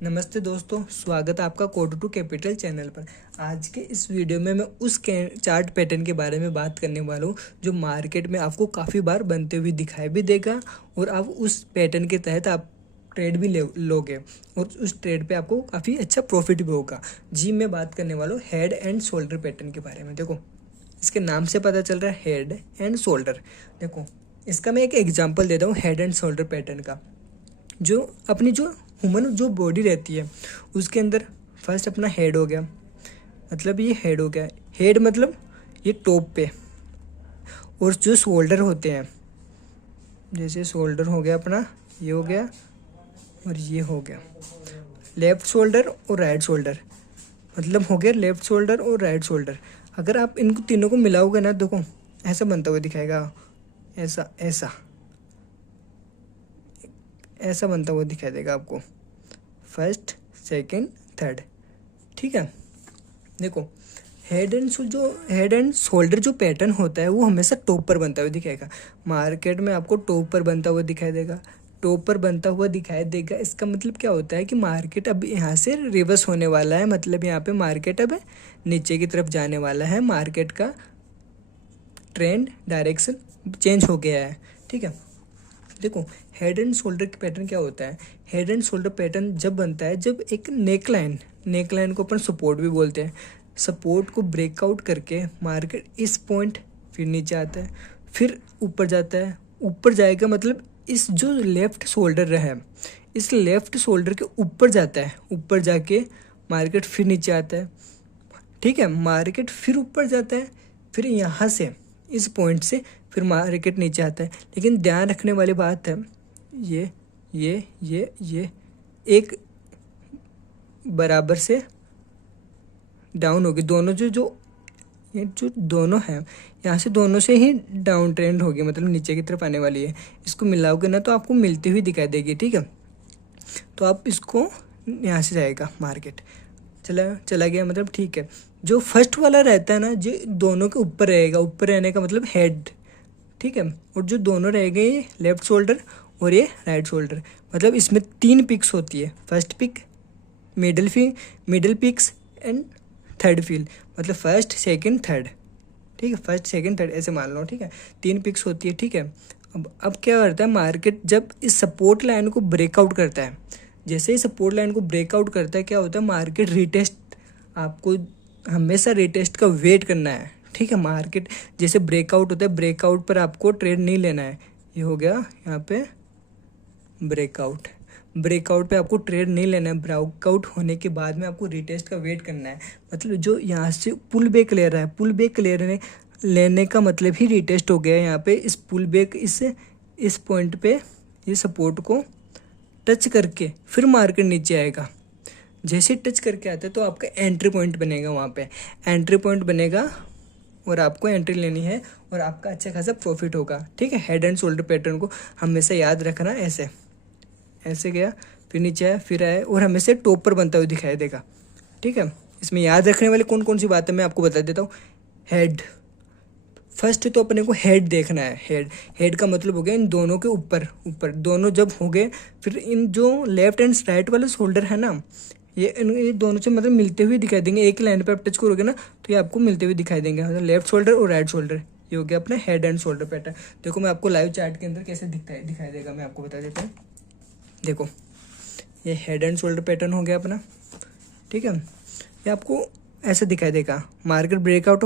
नमस्ते दोस्तों, स्वागत है आपका कोड टू कैपिटल चैनल पर। आज के इस वीडियो में मैं उस चार्ट पैटर्न के बारे में बात करने वाला हूँ जो मार्केट में आपको काफ़ी बार बनते हुए दिखाई भी देगा और आप उस पैटर्न के तहत आप ट्रेड भी लोगे और उस ट्रेड पे आपको काफ़ी अच्छा प्रॉफिट भी होगा। जी, मैं बात करने वाला हूँ हेड एंड शोल्डर पैटर्न के बारे में। देखो, इसके नाम से पता चल रहा है हेड एंड शोल्डर। देखो, इसका मैं एक एग्जाम्पल देता हूँ हेड एंड शोल्डर पैटर्न का। जो अपनी जो ह्यूमन जो बॉडी रहती है उसके अंदर फर्स्ट अपना हेड हो गया, मतलब ये हेड हो गया। हेड मतलब ये टॉप पे, और जो शोल्डर होते हैं, जैसे शोल्डर हो गया अपना, ये हो गया और ये हो गया। लेफ्ट शोल्डर और राइट शोल्डर मतलब हो गया लेफ्ट शोल्डर और राइट शोल्डर। अगर आप इनको तीनों को मिलाओगे ना, देखो ऐसा बनता हुआ दिखाएगा, ऐसा ऐसा ऐसा बनता हुआ दिखाई देगा आपको, फर्स्ट सेकंड थर्ड। ठीक है, देखो हेड एंड शोल्डर जो पैटर्न होता है वो हमेशा टॉप पर बनता हुआ दिखाएगा। मार्केट में आपको टॉप पर बनता हुआ दिखाई देगा, टॉप पर बनता हुआ दिखाई देगा। इसका मतलब क्या होता है कि मार्केट अब यहाँ से रिवर्स होने वाला है, मतलब यहाँ पे मार्केट अब नीचे की तरफ जाने वाला है। मार्केट का ट्रेंड डायरेक्शन चेंज हो गया है। ठीक है, देखो हेड एंड शोल्डर की पैटर्न क्या होता है। हेड एंड शोल्डर पैटर्न जब बनता है जब एक नेक लाइन को अपन सपोर्ट भी बोलते हैं, सपोर्ट को ब्रेकआउट करके मार्केट इस पॉइंट फिर नीचे आता है, फिर ऊपर जाता है। ऊपर जाएगा मतलब इस जो लेफ्ट शोल्डर है, इस लेफ्ट शोल्डर के ऊपर जाता है, ऊपर जाके मार्केट फिर नीचे आता है। ठीक है, मार्केट फिर ऊपर जाता है, फिर यहाँ से इस पॉइंट से फिर मार्केट नीचे आता है। लेकिन ध्यान रखने वाली बात है, ये एक बराबर से डाउन होगी। दोनों ये जो दोनों हैं यहाँ से दोनों से ही डाउन ट्रेंड होगी, मतलब नीचे की तरफ आने वाली है। इसको मिलाओगे ना तो आपको मिलती हुई दिखाई देगी। ठीक है, तो आप इसको यहाँ से जाएगा, मार्केट चला गया मतलब। ठीक है, जो फर्स्ट वाला रहता है ना, जो दोनों के ऊपर रहेगा, ऊपर रहने का मतलब हेड। ठीक है, और जो दोनों रह गए लेफ्ट शोल्डर और ये राइट शोल्डर, मतलब इसमें 3 पिक्स होती है, first peak, middle peaks and third feel, मतलब फर्स्ट सेकंड थर्ड। ठीक है, फर्स्ट सेकंड थर्ड ऐसे मान लो। ठीक है, 3 पिक्स होती है। ठीक है, अब क्या करता है मार्केट, जब इस सपोर्ट लाइन को ब्रेकआउट करता है, जैसे ही सपोर्ट लाइन को ब्रेकआउट करता है क्या होता है, मार्केट रिटेस्ट, आपको हमेशा रिटेस्ट का वेट करना है। ठीक है, मार्केट जैसे ब्रेकआउट होता है, ब्रेकआउट पर आपको ट्रेड नहीं लेना है। ये हो गया यहाँ पे ब्रेकआउट पे आपको ट्रेड नहीं लेना है। ब्रेकआउट होने के बाद में आपको रिटेस्ट का वेट करना है, मतलब जो यहाँ से पुल बैक ले रहा है, पुल बैक लेने का मतलब ही रिटेस्ट हो गया है। यहाँ पे इस पुल बैक इस पॉइंट पे ये सपोर्ट को टच करके फिर मार्केट नीचे आएगा। जैसे टच करके आता है तो आपका एंट्री पॉइंट बनेगा, वहाँ पे एंट्री पॉइंट बनेगा और आपको एंट्री लेनी है और आपका अच्छा खासा प्रॉफिट होगा। ठीक है, हेड एंड शोल्डर पैटर्न को हमेशा याद रखना। ऐसे गया, फिर नीचे आया, फिर आया और हमेशा टॉप पर बनता हुआ दिखाई देगा। ठीक है, इसमें याद रखने वाली कौन कौन सी बातें मैं आपको बता देता हूँ। हेड, फर्स्ट तो अपने को हेड देखना है। हेड का मतलब हो गया इन दोनों के ऊपर दोनों जब हो गए, फिर इन जो लेफ्ट एंड राइट वाले शोल्डर है ना, ये दोनों से मतलब मिलते हुए दिखाई देंगे। एक ही लाइन पे आप टच करोगे ना तो ये आपको मिलते हुए दिखाई देंगे, मतलब लेफ्ट शोल्डर और राइट शोल्डर। ये हो गया अपना हेड एंड शोल्डर पैटर्न। देखो मैं आपको लाइव चार्ट के अंदर कैसे दिखाई देगा मैं आपको बता देता हूँ। देखो ये हेड एंड शोल्डर पैटर्न हो गया अपना। ठीक है, ये आपको ऐसे दिखाई देगा। मार्केट ब्रेकआउट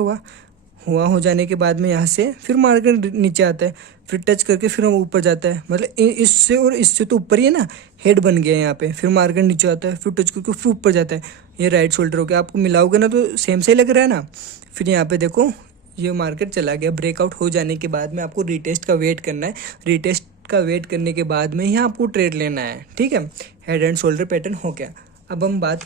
हो जाने के बाद में यहाँ से फिर मार्केट नीचे आता है, फिर टच करके फिर ऊपर जाता है, मतलब इससे और इससे तो ऊपर ही है ना, हेड बन गया है यहाँ पे। फिर मार्केट नीचे आता है, फिर टच करके फिर ऊपर जाता है। ये राइट शोल्डर हो गया। आपको मिलाओगे ना तो सेम से लग रहा है ना। फिर यहाँ पे देखो ये मार्केट चला गया। ब्रेकआउट हो जाने के बाद में आपको रिटेस्ट का वेट करना है। रिटेस्ट का वेट करने के बाद में ही आपको ट्रेड लेना है। ठीक है, हेड एंड शोल्डर पैटर्न हो गया। अब हम बात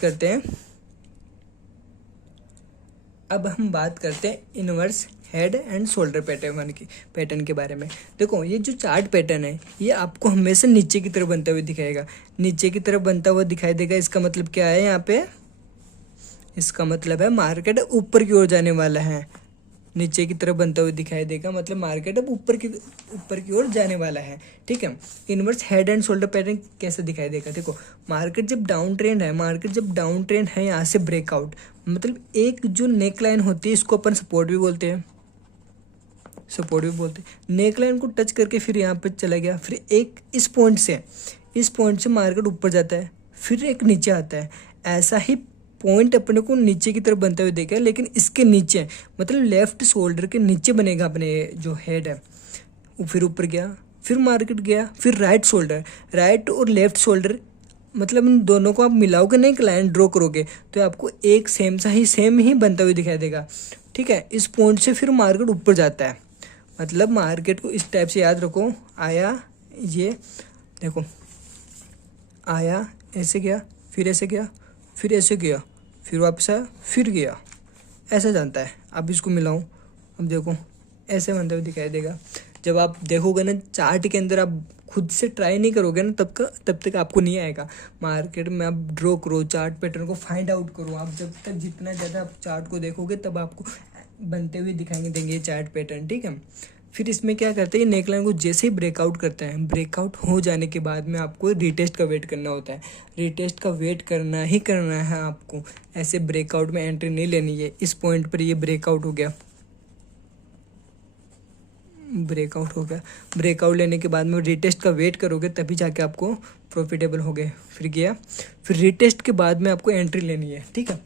करते हैं inverse head and shoulder pattern के बारे में। देखो ये जो चार्ट पैटर्न है ये आपको हमेशा नीचे की तरफ बनता हुआ दिखाएगा, नीचे की तरफ बनता हुआ दिखाई देगा। इसका मतलब क्या है, यहाँ पे इसका मतलब है मार्केट ऊपर की ओर जाने वाला है। नीचे की तरफ बनता हुआ दिखाई देगा, मतलब मार्केट अब ऊपर की ओर जाने वाला है। ठीक है, inverse head and shoulder pattern कैसे दिखाई देगा? देखो, मार्केट जब डाउन ट्रेंड है, यहाँ से ब्रेकआउट, मतलब एक जो नेक लाइन होती है इसको अपन सपोर्ट भी बोलते हैं, नेक लाइन को टच करके फिर यहाँ पे चला गया, फिर एक इस पॉइंट से मार्केट ऊपर जाता है, फिर एक नीचे आता है। ऐसा ही पॉइंट अपने को नीचे की तरफ बनते हुए देखा है, लेकिन इसके नीचे मतलब लेफ्ट शोल्डर के नीचे बनेगा अपने जो हेड है, वो फिर ऊपर गया, फिर मार्केट गया, फिर राइट और लेफ्ट शोल्डर, मतलब इन दोनों को आप मिलाओगे नहीं, एक लाइन ड्रॉ करोगे तो आपको एक सेम ही बनता हुआ दिखाई देगा। ठीक है, इस पॉइंट से फिर मार्केट ऊपर जाता है, मतलब मार्केट को इस टाइप से याद रखो। आया, ये देखो, आया, ऐसे गया, फिर ऐसे गया, फिर ऐसे गया, फिर वापस आया, फिर गया, ऐसा जानता है। अब इसको मिलाऊं, अब देखो ऐसे बनते हुए दिखाई देगा। जब आप देखोगे ना चार्ट के अंदर, आप खुद से ट्राई नहीं करोगे ना तब तक आपको नहीं आएगा। मार्केट में आप ड्रॉ करो, चार्ट पैटर्न को फाइंड आउट करो। आप जब तक जितना ज़्यादा आप चार्ट को देखोगे तब आपको बनते हुए दिखाएंगे देंगे ये चार्ट पैटर्न। ठीक है, फिर इसमें क्या करते हैं, ये नेकलाइन को जैसे ही ब्रेकआउट करता है, ब्रेकआउट हो जाने के बाद में आपको रीटेस्ट का वेट करना होता है। रीटेस्ट का वेट करना है आपको, ऐसे ब्रेकआउट में एंट्री नहीं लेनी है। इस पॉइंट पर ये ब्रेकआउट हो गया, ब्रेकआउट लेने के बाद में रीटेस्ट का वेट करोगे तभी जाके आपको प्रॉफिटेबल हो गए। फिर गया, फिर रीटेस्ट के बाद में आपको एंट्री लेनी है। ठीक है,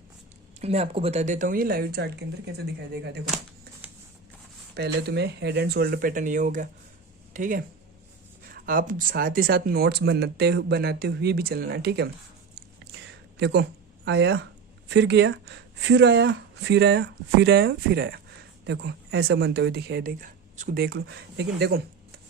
मैं आपको बता देता हूँ ये लाइव चार्ट के अंदर कैसे दिखाई देगा। देखो, पहले तुम्हें हेड एंड शोल्डर पैटर्न ये हो गया। ठीक है, आप साथ ही साथ नोट्स बनाते हुए भी चलना है। ठीक है, देखो, आया, फिर गया, फिर आया, फिर आया, फिर आया, फिर आया, देखो ऐसा बनते हुए दिखाई देगा। इसको देख लो। लेकिन देखो,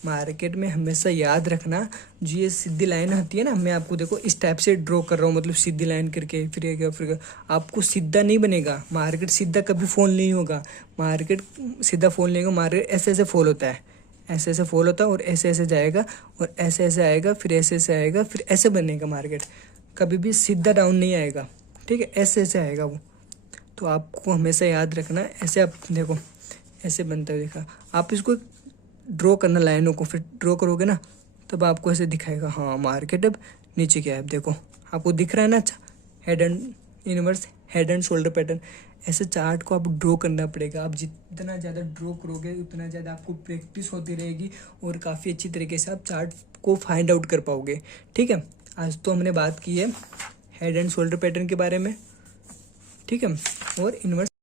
मार्केट में हमेशा याद रखना, जो ये सीधी लाइन होती है ना, मैं आपको देखो इस टाइप से ड्रॉ कर रहा हूँ, मतलब सीधी लाइन करके, फिर आपको सीधा नहीं बनेगा। मार्केट सीधा कभी फॉल नहीं होगा, मार्केट सीधा फॉल नहीं होगा। मार्केट ऐसे फॉल होता है, ऐसे फॉल होता है, और ऐसे जाएगा, और ऐसे आएगा, फिर ऐसे आएगा, फिर ऐसे बनेगा। मार्केट कभी भी सीधा डाउन नहीं आएगा। ठीक है, ऐसे आएगा वो। तो आपको हमेशा याद रखना, ऐसे आप देखो ऐसे बनता है देखा। आप इसको ड्रॉ करना लाइनों को, फिर ड्रॉ करोगे ना तब आपको ऐसे दिखाएगा, हाँ मार्केट अब नीचे क्या है। अब देखो आपको दिख रहा है ना, अच्छा, हेड एंड शोल्डर पैटर्न। ऐसे चार्ट को आप ड्रॉ करना पड़ेगा। आप जितना ज़्यादा ड्रॉ करोगे उतना ज़्यादा आपको प्रैक्टिस होती रहेगी, और काफ़ी अच्छी तरीके से आप चार्ट को फाइंड आउट कर पाओगे। ठीक है, आज तो हमने बात की है हेड एंड शोल्डर पैटर्न के बारे में। ठीक है, और इन्वर्स